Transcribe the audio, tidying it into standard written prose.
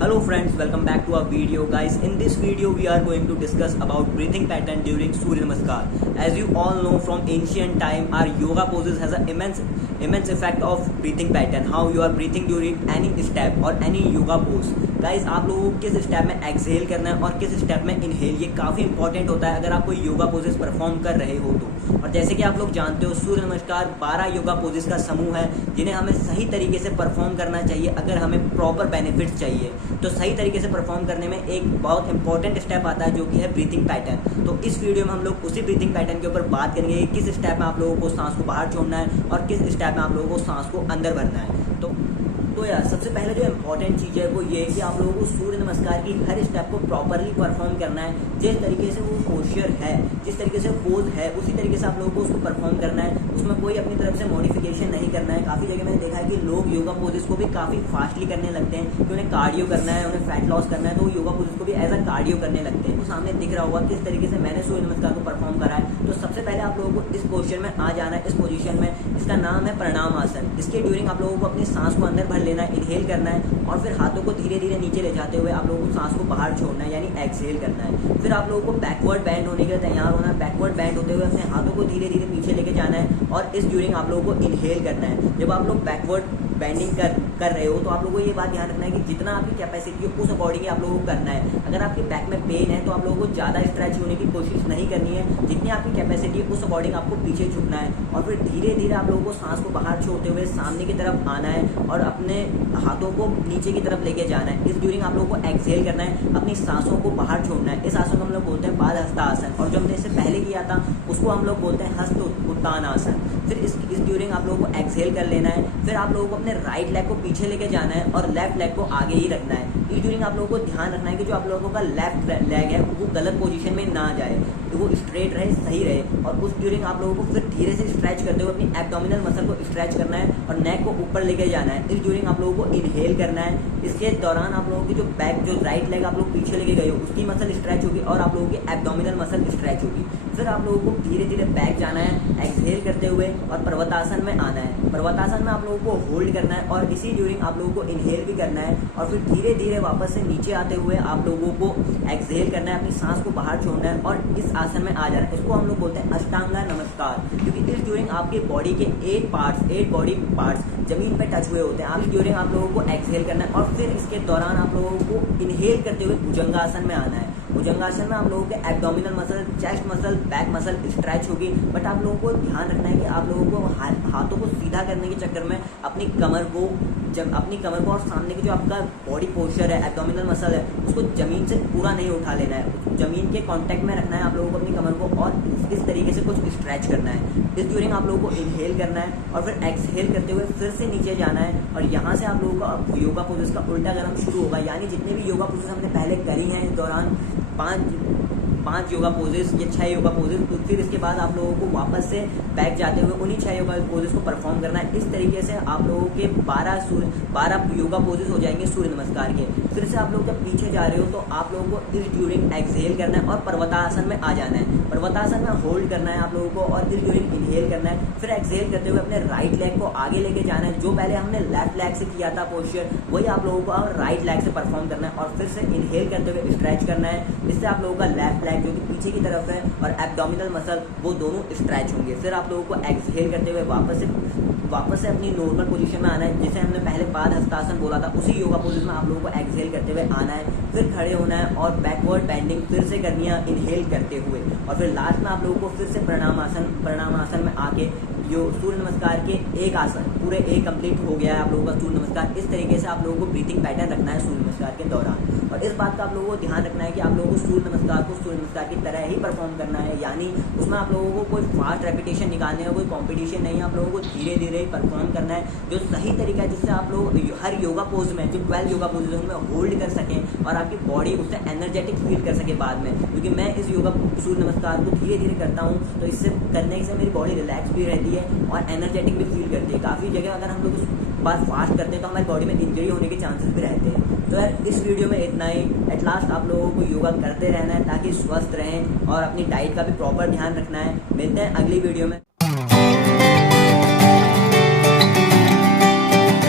Hello friends, welcome back to our video guys. In this video we are going to discuss about breathing pattern during Surya Namaskar. As you all know from ancient time, our yoga poses has an immense effect of breathing pattern. How you are breathing during any step or any yoga pose. Guys आप लोगों को किस step में exhale करना है और किस step में इनहेल, ये काफ़ी इंपॉर्टेंट होता है अगर आप कोई योगा पोजेस परफॉर्म कर रहे हो तो। और जैसे कि आप लोग जानते हो, सूर्य नमस्कार 12 योगा पोजेस का समूह है जिन्हें हमें सही तरीके से परफॉर्म करना चाहिए अगर हमें प्रॉपर बेनिफिट्स चाहिए। तो सही तरीके से परफॉर्म करने में एक बहुत इंपॉर्टेंट स्टेप आता है जो कि है ब्रीथिंग पैटर्न। तो इस वीडियो में हम लोग उसी ब्रीथिंग पैटर्न के ऊपर बात करेंगे कि किस स्टेप में आप लोगों को सांस को बाहर छोड़ना है और किस स्टेप में आप लोगों को सांस को अंदर भरना है। तो यार सबसे पहले जो इम्पोर्टेंट चीज़ है वो ये है कि आप लोगों को सूर्य नमस्कार की हर स्टेप को प्रॉपरली परफॉर्म करना है। जिस तरीके से वो पोस्चर है, जिस तरीके से पोज है, उसी तरीके से आप लोगों को उसको परफॉर्म करना है। उसमें कोई अपनी तरफ से मॉडिफिकेशन नहीं करना है। काफ़ी जगह मैंने देखा है कि लोग योगा पोजेस को भी काफ़ी फास्टली करने लगते हैं कि उन्हें कार्डियो करना है, उन्हें फैट लॉस करना है, तो वो योगा पोजेस को भी एज अ कार्डियो करने लगते हैं। तो सामने दिख रहा होगा किस तरीके से मैंने सूर्य नमस्कार को परफॉर्म करा है। तो सबसे पहले आप लोगों को इस पोस्चर में आ जाना है, इस पोजीशन में। इसका नाम है प्रणाम आसन। इसके ड्यूरिंग आप लोगों को अपनी सांस को अंदर भर लेना है, इनहेल करना है और फिर हाथों को धीरे धीरे नीचे ले जाते हुए आप लोगों को सांस को बाहर छोड़ना है, यानी एक्सहेल करना है। फिर आप लोगों को बैकवर्ड बैंड होने के लिए तैयार होना है। बैकवर्ड बैंड होते हुए अपने हाथों को धीरे धीरे पीछे लेके जाना है और इस ड्यूरिंग आप लोगों को इनहेल करना है। जब आप लोग बैकवर्ड बैंडिंग कर रहे हो तो आप लोगों को ये बात ध्यान रखना है कि जितना आपकी कैपेसिटी है उस अकॉर्डिंग आप लोगों को करना है। अगर आपके बैक में पेन है तो आप लोगों को ज़्यादा स्ट्रेच होने की कोशिश नहीं करनी है। जितनी आपकी कैपेसिटी है उस अकॉर्डिंग आपको पीछे झुकना है और फिर धीरे धीरे आप लोगों को सांस को बाहर छोड़ते हुए सामने की तरफ आना है और अपने हाथों को नीचे की तरफ लेके जाना है। इस ड्यूरिंग आप लोगों को एक्सहेल करना है, अपनी सांसों को बाहर छोड़ना है। इस आसन को हम लोग बोलते हैं बाल हस्तासन और जो हमने इससे पहले किया था उसको हम लोग बोलते हैं हस्त उत्तान आसन। फिर इस ड्यूरिंग आप लोगों को एक्सहेल कर लेना है। फिर आप लोगों को अपने राइट लेग को पीछे लेके जाना है और लेफ्ट लेग को आगे ही रखना है। इस ड्यूरिंग आप लोगों को ध्यान रखना है कि जो आप लोगों का लेफ्ट लेग है वो गलत पोजीशन में ना जाए, तो वो स्ट्रेट रहे, सही रहे। और उस ड्यूरिंग आप लोगों को फिर धीरे से स्ट्रेच करते हुए अपनी एब्डोमिनल मसल को स्ट्रेच करना है और नेक को ऊपर लेके जाना है। इस ड्यूरिंग आप लोगों को इनहेल करना है। इसके दौरान आप लोगों की जो बैक, जो राइट लेग आप लोग पीछे लेके गए हो उसकी मसल स्ट्रेच होगी और आप लोगों की एब्डोमिनल मसल स्ट्रेच होगी। फिर आप लोगों को धीरे धीरे बैक जाना है, एक्सहेल करते हुए और पर्वतासन में आना है। पर्वतासन में आप लोगों को होल्ड करना है और इसी ड्यूरिंग आप लोगों को इनहेल भी करना है और फिर धीरे धीरे वापस से नीचे आते हुए आप लोगों को एक्सहेल करना है, अपनी सांस को बाहर छोड़ना है और इस आसन में आ जाना है। इसको हम लोग बोलते हैं अष्टांगा नमस्कार, क्योंकि इस ड्यूरिंग आपके बॉडी के 8 बॉडी पार्ट्स जमीन पे टच हुए होते हैं। आप इस ड्यूरिंग आप लोगों को एक्सहेल करना है और फिर इसके दौरान आप लोगों को इनहेल करते हुए भुजंगासन में आना है। भुजंगासन में आप लोगों के abdominal muscle, chest muscle, back muscle stretch होगी। बट आप लोगों को ध्यान रखना है कि आप लोगों को हाथों को सीधा करने के चक्कर में अपनी कमर को और सामने की जो आपका बॉडी पोस्चर है, एब्डोमिनल मसल है, उसको जमीन से पूरा नहीं उठा लेना है। जमीन के कांटेक्ट में रखना है आप लोगों को अपनी कमर को और इस तरीके से कुछ स्ट्रेच करना है। इस ड्यूरिंग आप लोगों को इनहेल करना है और फिर एक्सहेल करते हुए फिर से नीचे जाना है और यहाँ से आप लोगों का योगा पोजेस का उल्टा गर्म शुरू होगा। यानी जितने भी योगा पोजेस हमने पहले करी हैं इस दौरान पांच योगा पोजेस या 6 योगा पोजेस, तो फिर इसके बाद आप लोगों को वापस से बैक जाते हुए उन्हीं 6 योगा पोजेस को परफॉर्म करना है। इस तरीके से आप लोगों के 12 योगा पोजेस हो जाएंगे सूर्य नमस्कार के। फिर से आप लोग जब पीछे जा रहे हो तो आप लोगों को इस ड्यूरिंग एक्सहेल करना है और पर्वतासन में आ जाना है। पर्वतासन में होल्ड करना है आप लोगों को और इस ड्यूरिंग इनहेल करना है। फिर एक्सहेल करते हुए अपने राइट लेग को आगे लेके जाना है। जो पहले हमने लेफ्ट लेग से किया था पोस्चर, वही आप लोगों को अब राइट लेग से परफॉर्म करना है और फिर से इनहेल करते हुए स्ट्रेच करना है। इससे आप लोगों का लेफ्ट लेग जो कि पीछे की तरफ है और एब्डोमिनल मसल वो दोनों स्ट्रेच होंगे। फिर आप लोगों को एक्सहेल करते हुए वापस से अपनी नॉर्मल पोजीशन में आना है। जैसे हमने पहले पाद हस्तासन बोला था, उसी योगा पोजीशन में आप लोगों को एक्सहेल करते हुए आना है। फिर खड़े होना है और बैकवर्ड बैंडिंग फिर से करनी है इनहेल करते हुए और फिर लास्ट में आप लोगों को फिर से प्रणाम आसन में आके जो सूर्य नमस्कार के एक आसन पूरे एक कंप्लीट हो गया है आप लोगों का सूर्य नमस्कार। इस तरीके से आप लोगों को ब्रीथिंग पैटर्न रखना है सूर्य नमस्कार के दौरान। और इस बात का आप लोगों को ध्यान रखना है कि आप लोगों को सूर्य नमस्कार की तरह ही परफॉर्म करना है। यानी उसमें आप लोगों को कोई फास्ट रेपिटेशन निकालने का कोई कॉम्पिटिशन नहीं है। आप लोगों को धीरे धीरे ही परफॉर्म करना है जो सही तरीका है, जिससे आप लोग हर योगा पोज में जो 12 योगा पोज है उनमें होल्ड कर सकें और आपकी बॉडी उससे एनर्जेटिक फील कर सके बाद में। क्योंकि मैं इस योगा सूर्य नमस्कार को धीरे धीरे करता हूँ तो इससे करने से मेरी बॉडी रिलैक्स भी रहती है और एनर्जेटिक भी फील करती है। काफ़ी जगह अगर हम लोग बात फास्ट करते हैं तो हमारी बॉडी में इंजरी होने के चांसेस भी रहते हैं। तो यार इस वीडियो में इतना ही। एट लास्ट आप लोगों को योगा करते रहना है ताकि स्वस्थ रहें और अपनी डाइट का भी प्रॉपर ध्यान रखना है। मिलते हैं अगली वीडियो में।